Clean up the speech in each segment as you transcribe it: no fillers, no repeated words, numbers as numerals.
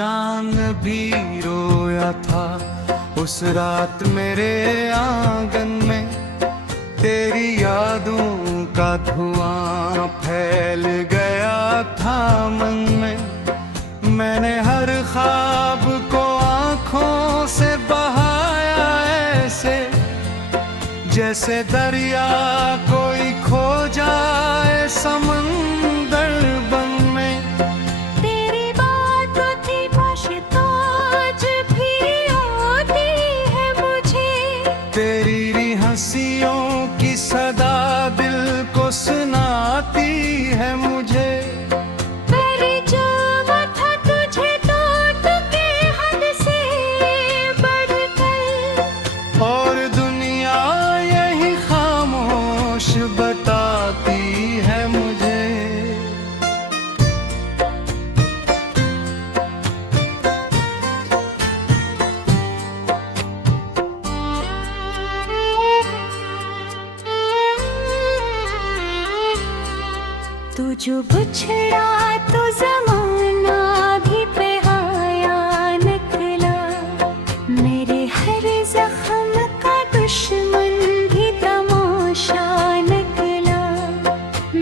चांद भी रोया था उस रात मेरे आंगन में। तेरी यादों का धुआं फैल गया था मन में। मैंने हर ख्वाब को आंखों से बहाया ऐसे, जैसे दरिया कोई खो जाए समंदर बन में। तेरी बातों की बाशितों आज भी आती है मुझे। तेरी हंसियों की सदा दिल को सुनाती है मुझे। पर जब था तुझे टूट के हद से बढ़कर, और दुनिया यही खामोश बताती है मुझे। तू जो बिछड़ा तो ज़माना भी बेहाया निकला। मेरे हर जख्म का दुश्मन भी तमाशा निकला।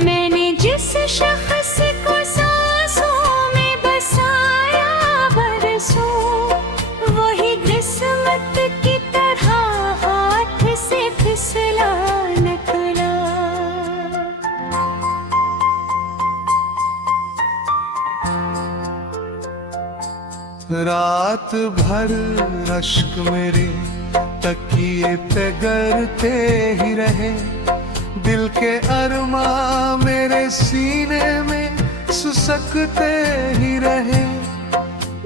मैंने जिस शख्स को सांसों में बसाया बरसों, वही किस्मत की तरह हाथ से फिसला निकला। रात भर अश्क मेरे तकिए पे गिरते ही रहे। दिल के अरमां मेरे सीने में सुसकते ही रहे।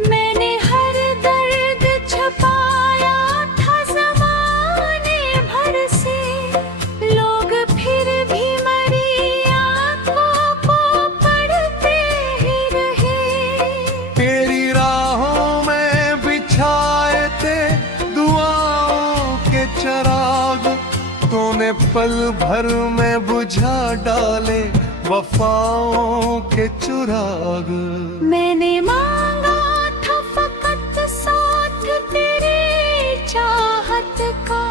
मैंने हर दर्द छुपाया था ज़माने भर से, लोग फिर भी मेरी आँखों को पढ़ते ही रहे। तेरी राहों में बिछाए थे दुआओं के चिराग, तूने पल भर में बुझा डाले वफाओं के चिराग। मैंने मांगा था फकत साथ तेरे चाहत का,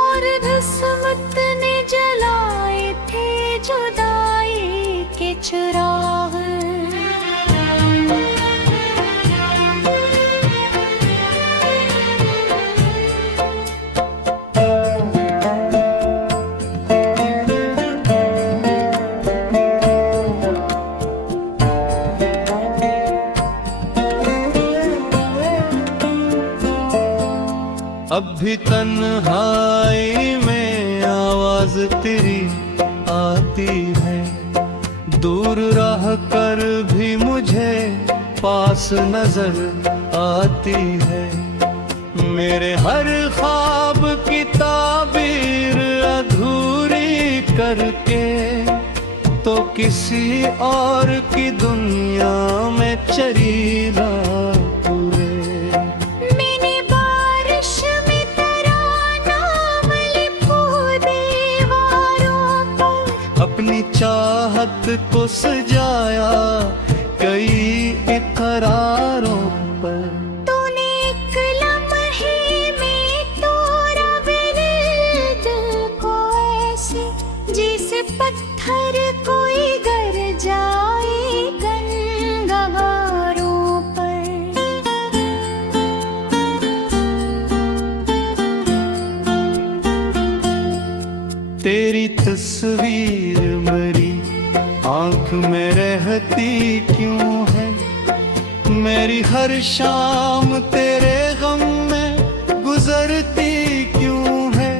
और किस्मत ने जलाए थे जुदाई के चिराग। अब भी तन्हाई में आवाज तेरी आती है। दूर रह कर भी मुझे पास नजर आती है। मेरे हर ख्वाब की ताबीर अधूरी करके तो किसी और की दुनिया में चली पूरे। मैंने बारिश में तेरा नाम लिखा दीवारों पर, अपनी चाहत को सजाया कई इकरारों पर। तूने एक लम्हे में तोड़ा मेरे दिल को ऐसे, जैसे पत्थर कोई गर जाए गंगारों पर। तेरी तस्वीर मेरी आंख में रहती क्यों है। मेरी हर शाम तेरे गम में गुजरती क्यों है।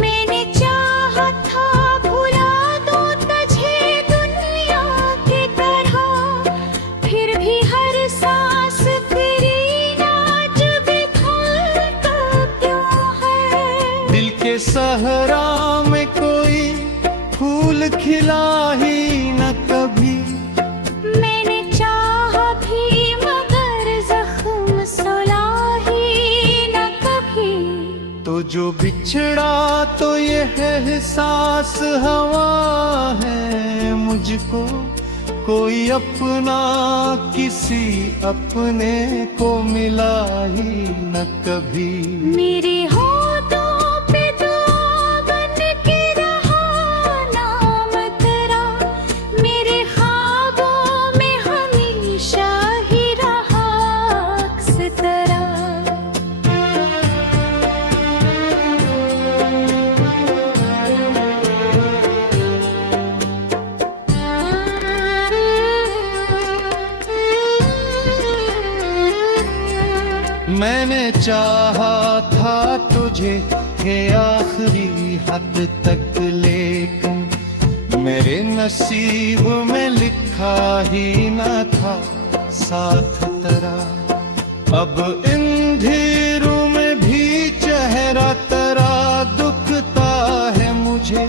मैंने चाहा था भुला दूं तुझे दुनिया की तरह, फिर भी हर सांस तेरी नाज बिखरता क्यों है। दिल के सहरा में कोई फूल खिला ही न कभी। मैंने चाहा भी मगर जख्म सुला ही न कभी। तो जो बिछड़ा तो ये एहसास हवा है मुझको कोई अपना किसी अपने को मिला ही न कभी। मेरे होठों पे दुआ बन के रहा नाम तेरा, मेरे ख्वाबों में हमेशा ही रहा अक्स तेरा। मैंने चाहा था तुझे ये आखिरी हद तक, लेकिन मेरे नसीब में लिखा ही न था साथ तेरा। अब इन अंधेरों में भी चेहरा तेरा दुखता है मुझे,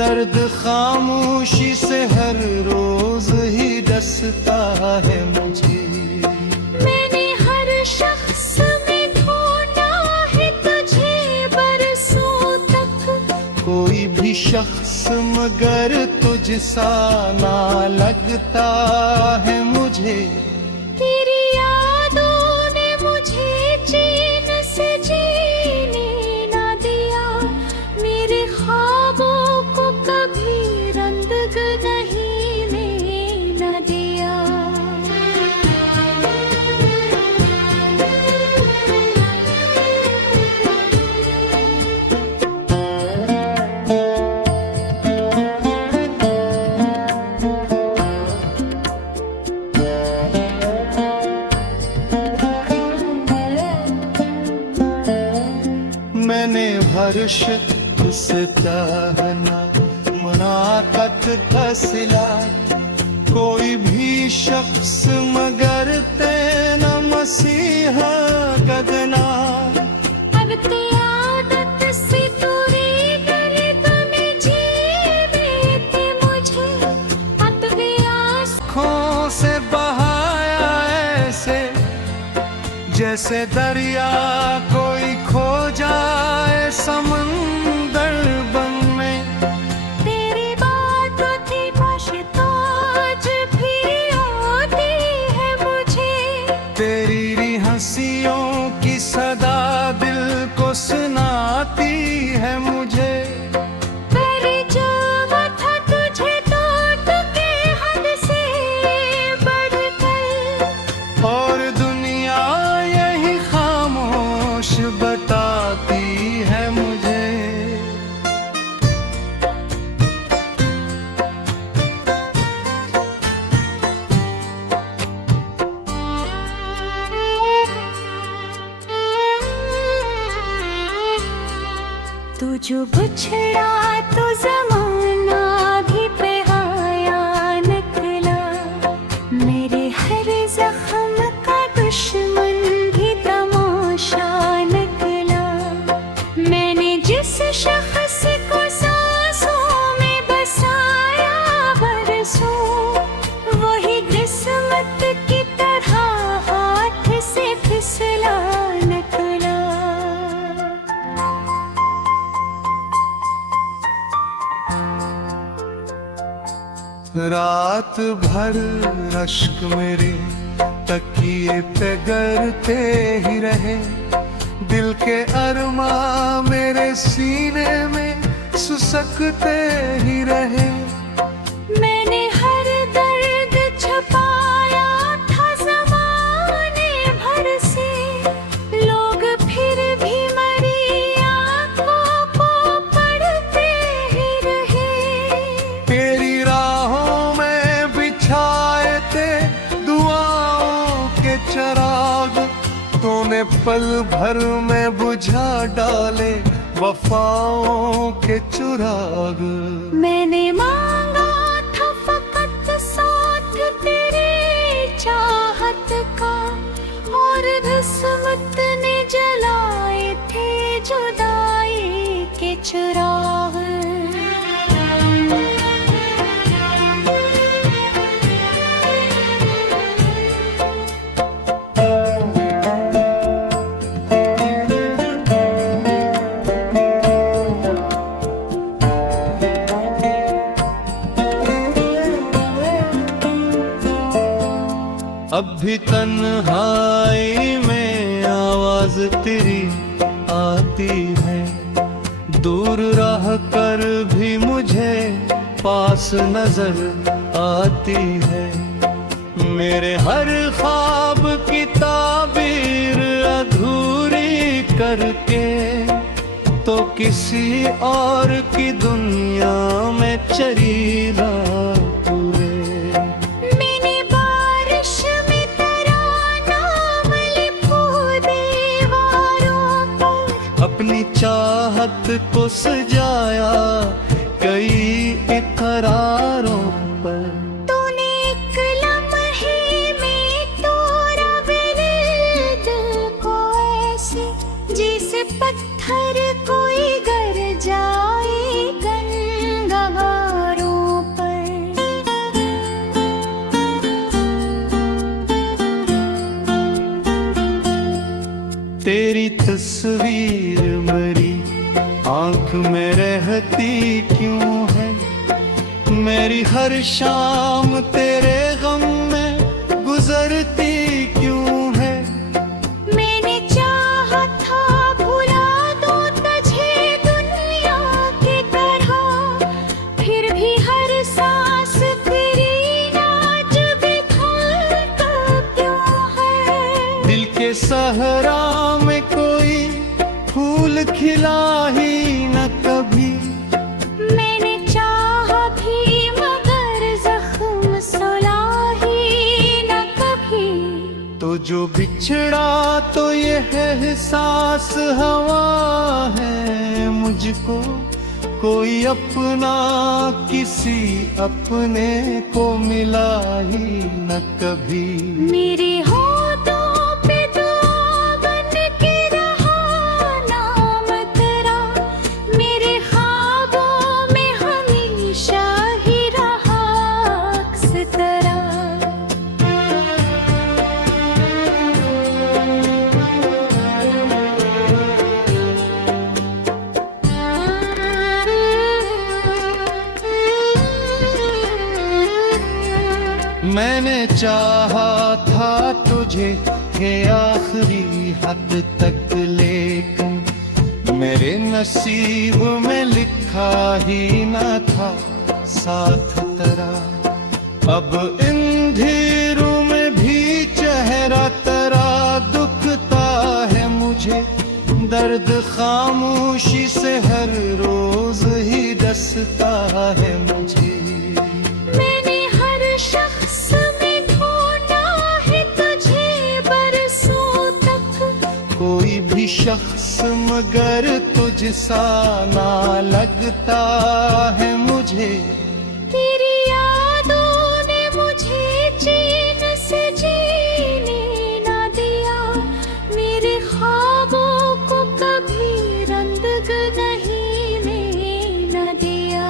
दर्द खामोशी से हर रोज ही डसता है मुझे। मैंने हर शख्स में ढूंढा है तुझे बरसों तक, कोई भी शख्स मगर तुझसा ना लगता है मुझे। तेरी यादों ने मुझे चैन से जीने ना दिया, मेरे ख्वाबों को कभी रंग नहीं लेना दिया। मैंने हर्ष तुझसे चाहना मुनाकत का सिला, कोई भी शख्स मगर तेना मसीहा कदना। अब ते आदत से दूरी गली तुम्हें जीवे थे मुझे, अब भी आँखों से बहाया ऐसे जैसे दरिया कोई खो जाए समंदर बन में। तेरी बात थी बस तो आज भी आती है मुझे, तेरी हंसियों की सदा दिल को सुनाती है मुझे। पर जब था तुझे टूट के हद से बढ़कर, और दुनिया यही खामोश बताती है मुझे। तू जो बिछड़ा तो ज़माना भी पे आया निकला, मेरे हर जख्म का दुश्मन भी तमाशा निकला। मैंने जिस शख्स को सांसों में बसाया बरसों, वही किस्मत की तरह हाथ से फिसला निकला। रात भर रश्क मेरे तकिए पे गरते ही रहे, दिल के अरमा मेरे सीने में सुसकते ही रहे। मैंने हर दर्द छुपाया था ज़माने भर से, लोग फिर भी मरी आँखों को पढ़ते ही रहे। तेरी राहों में बिछाए थे दुआओं के चराग, तूने पल भर में बुझा डाले वफाओं के चुराग। मैंने मांगा था फकत साथ तेरे चाहत का, और किस्मत ने जलाए थे जुदाई के चिराग। अब भी तन्हाई में आवाज तेरी आती है, दूर रह कर भी मुझे पास नजर आती है। मेरे हर ख्वाब की ताबीर अधूरी करके तो किसी और की दुनिया में चली रात रे। मैंने बारिश में तेरा नाम लिखो दीवारों पर, अपनी चाहत को सजाया कई इकरारों पर। तूने एक लम्हे में तोड़ा मेरे दिल को ऐसे, जैसे पत्थर कोई गर जाए गंगारों पर। तेरी तस्वीर मेरी आंख में रहती क्यों है, मेरी हर शाम तेरे गम में गुजरती क्यों है। मैंने चाहा था भुला दूं तुझे दुनिया की तरह, फिर भी हर सांस तेरी नाच बिखरता क्यों है। दिल के सहरा में कोई फूल खिला ही न कभी, मैंने चाहा भी मगर जख्म सुला ही न कभी। तो जो बिछड़ा तो ये एहसास हवा है मुझको, कोई अपना किसी अपने को मिला ही न कभी। मेरे होठों पे दुआ बन के रहा नाम तेरा, मेरे ख्वाबों में हमेशा ही रहा अक्स तेरा। मैंने चाहा था तुझे ये आखिरी हद तक, लेकिन मेरे नसीब में लिखा ही न था साथ तेरा। अब अंधेरों में भी चेहरा तेरा दुखता है मुझे, दर्द खामोशी से हर रोज ही डसता है मुझे। मैंने हर शख्स में ढूंढा है तुझे बरसों तक, कोई भी शख्स मगर तुझसा ना लगता है मुझे। तेरी यादों ने मुझे चैन से जीने ना दिया, मेरे ख्वाबों को कभी रंग नहीं में न दिया।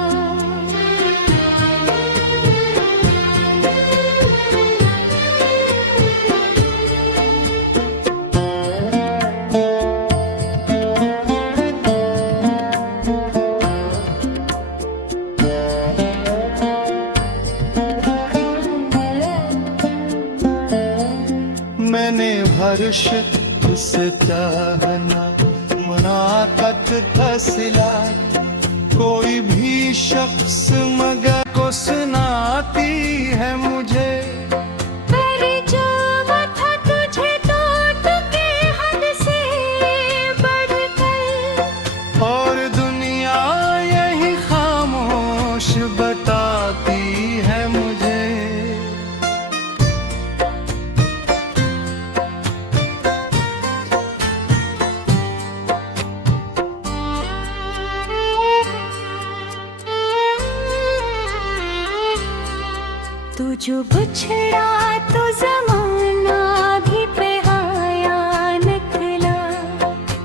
मैंने हर शख्स से चाहना मुनाकत का सिला, कोई भी शख्स मगर को सुनाती है मुझे। पर जो था तुझे टूट के हद से बढ़कर, और दुनिया यही खामोश बताती है मुझे। तू जो बिछड़ा तो जमाना भी पे आया निकला,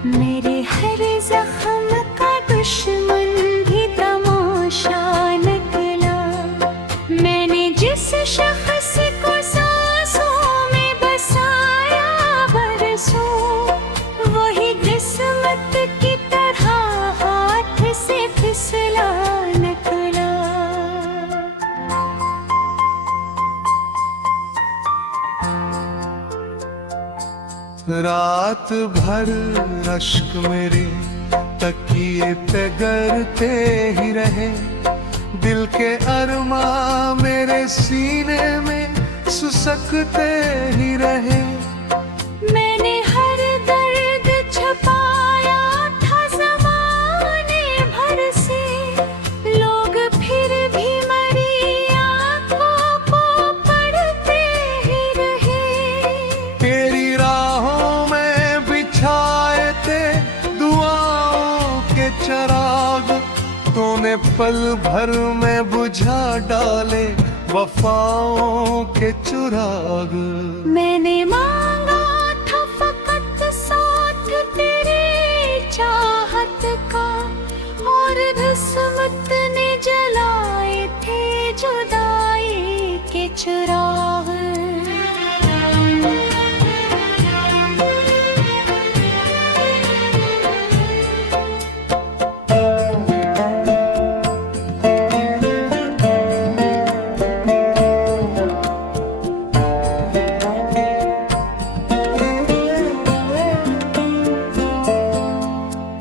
मेरे हर जख्म का दुश्मन भी तमाशा निकला। मैंने जिस शख्स को सांसों में बसाया बरसों, वही किस्मत की तरह हाथ से फिसला निकला। रात भर अश्क मेरे तकिए पे गरते ही रहे, दिल के अरमा मेरे सीने में सुसकते ही रहे। मैंने हर दर्द छुपाया था ज़माने भर से, लोग फिर भी मेरी आँखों को पढ़ते ही रहे। तेरी राहों में बिछाए थे दुआओं के चिराग, तूने पल भर में बुझा डाले वफाओं के चिराग। मैंने मांगा था फकत साथ तेरे चाहत का, और किस्मत ने जलाए थे जुदाई के चिराग।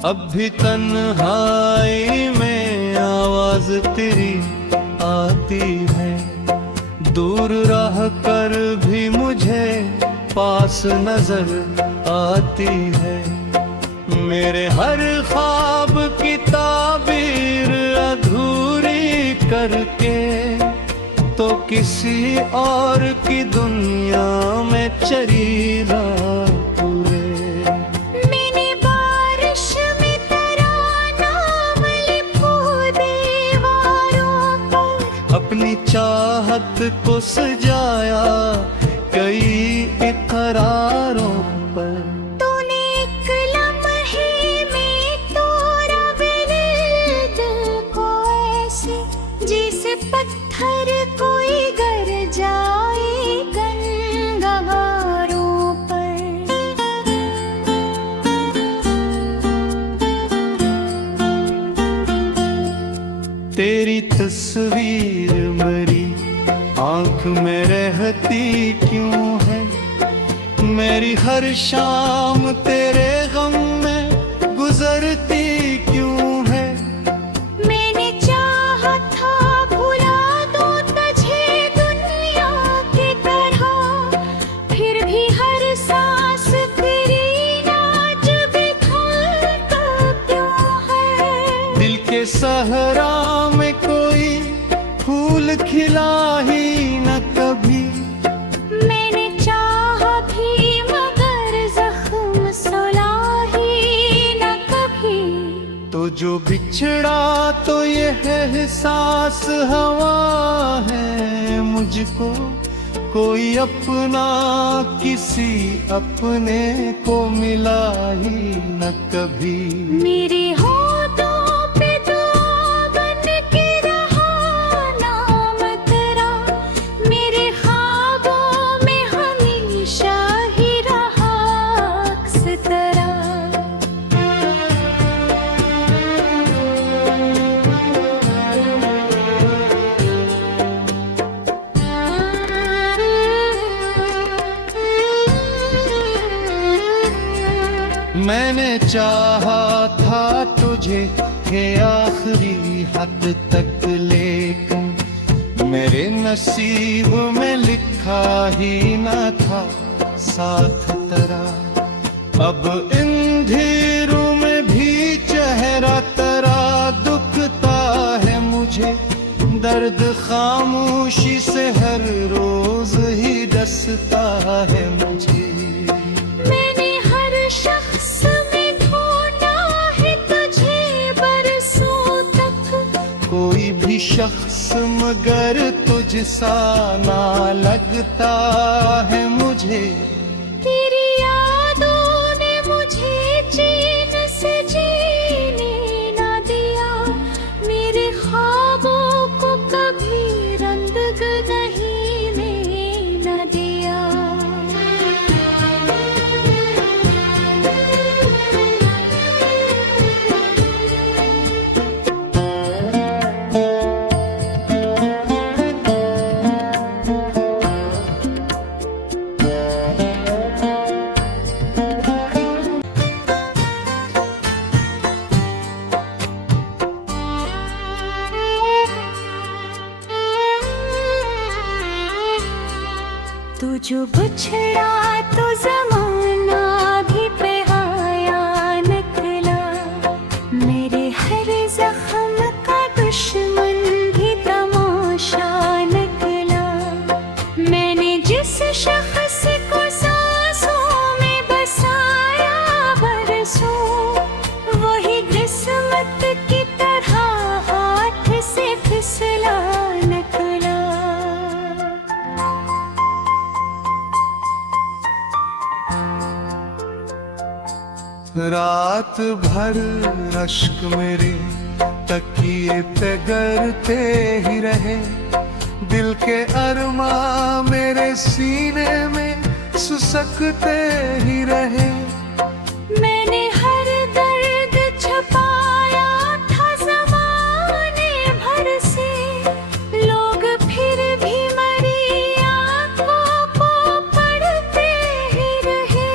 अब भी तन्हाई में आवाज तेरी आती है, दूर रह कर भी मुझे पास नजर आती है। मेरे हर ख्वाब की ताबीर अधूरी करके तो किसी और की दुनिया में चली पूरे। अपनी चाहत को सजाया कई इकरारों पर, तूने एक लम्हे में तोड़ा मेरे दिल को ऐसे, जैसे पत्थर कोई गर जाए गंगारों पर। तेरी तस्वीर मेरी आंख में रहती क्यों है, मेरी हर शाम तेरे गम में गुजरती क्यों है। मैंने चाहा था भुला दूं तुझे दुनिया की तरह, फिर भी हर सांस तेरी नाज बिखरता क्यों है। दिल के सहरा में कोई फूल खिला ही न कभी, मैंने चाहा भी मगर जख्म सुला ही न कभी। तो जो बिछड़ा तो ये एहसास हवा है मुझको, कोई अपना किसी अपने को मिला ही न कभी। मेरे होठों पे दुआ बन के रहा नाम तेरा, मेरे ख्वाबों में हमेशा ही रहा अक्स तेरा। मैंने चाहा था तुझे के आखिरी हद तक, लेकिन मेरे नसीब में लिखा ही न था साथ तेरा। अब अंधेरों में भी चेहरा तेरा दुखता है मुझे, दर्द खामोशी से हर रोज ही डसता है मुझे। मैंने हर शख्स में ढूंढा है तुझे बरसों तक, कोई भी शख्स मगर तुझसा ना लगता है मुझे। तेरी यादों ने मुझे चैन से जीने ना दिया, मेरे ख्वाबों को कभी रंग नहीं में ना दिया। तू जो बिछड़ा तो जमाना भी बेहाया निकला, मेरे हर जख्म का दुश्मन भी तमाशा निकला। मैंने जिस शख्स को सांसों में बसाया बरसों, वही किस्मत की तरह हाथ से फिसला निकला। रात भर अश्क मेरे तकिए पे गिरते ही रहे, दिल के अरमा मेरे सीने में सुसकते ही रहे। मैंने हर दर्द छुपाया था ज़माने भर से, लोग फिर भी मेरी आँखों को पढ़ते ही रहे।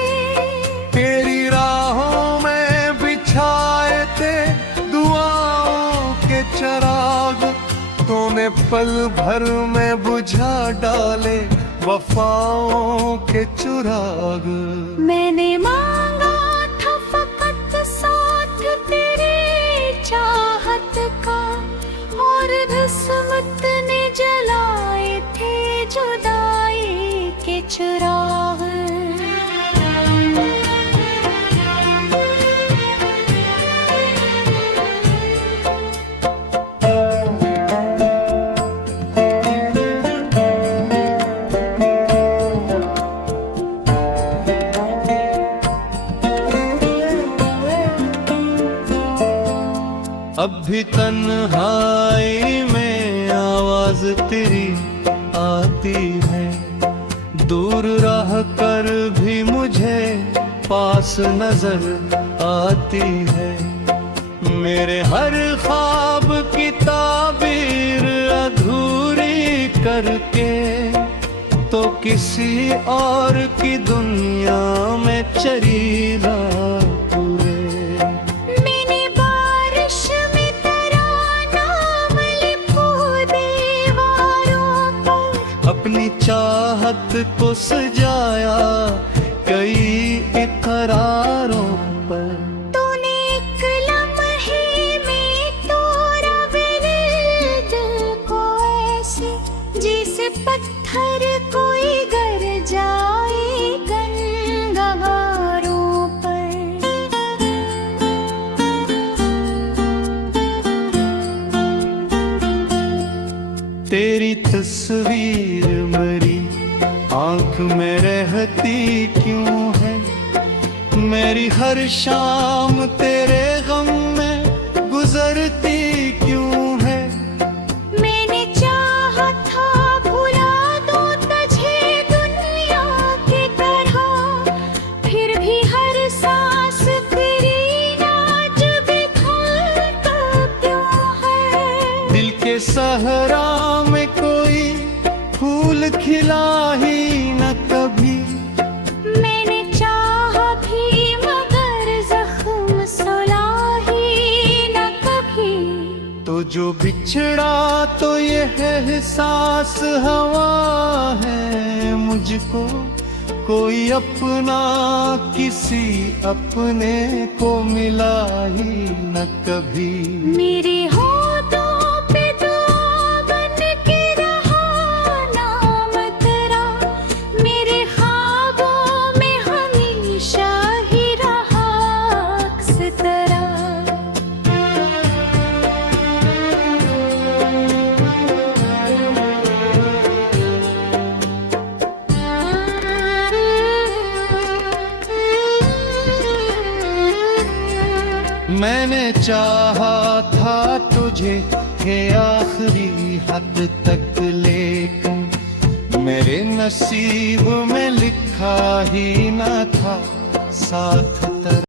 तेरी राहों में बिछाए थे दुआओं के चिराग, तूने पल भर में बुझा डाले वफाओं के चिराग। मैंने मांगा था फकत साथ तेरे चाहत का, और किस्मत ने जलाए थे जुदाई के चिराग। अब भी तन्हाई में आवाज तेरी आती है, दूर रह कर भी मुझे पास नजर आती है। मेरे हर ख्वाब की ताबीर अधूरी करके तो किसी और की दुनिया में चली रहा। अपनी चाहत को सजाया कई इकरारों पर, तूने एक लम्हे में तोड़ा मेरे दिल को ऐसे, जैसे पत्थर कोई गर जाए गंगारों पर। तेरी तस्वीर मेरी आँख में रहती क्यों है, मेरी हर शाम तेरे गम में गुजरती क्यों है। मैंने चाहा था भुला दूं तुझे दुनिया की तरह, फिर भी हर सांस तेरी नाज बिखरता क्यों है। दिल के सहरा में कोई फूल खिला ही न कभी, मैंने चाहा भी मगर जख्म सुला ही न कभी। तो जो बिछड़ा तो ये एहसास हवा है मुझको, कोई अपना किसी अपने को मिला ही न कभी। मेरे होठों पे दुआ बन के रहा नाम तेरा, मेरे ख्वाबों में हमेशा ही रहा अक्स तेरा। मैंने चाहा था तुझे के आखिरी हद तक, लेकिन मेरे नसीब में लिखा ही न था साथ तेरा।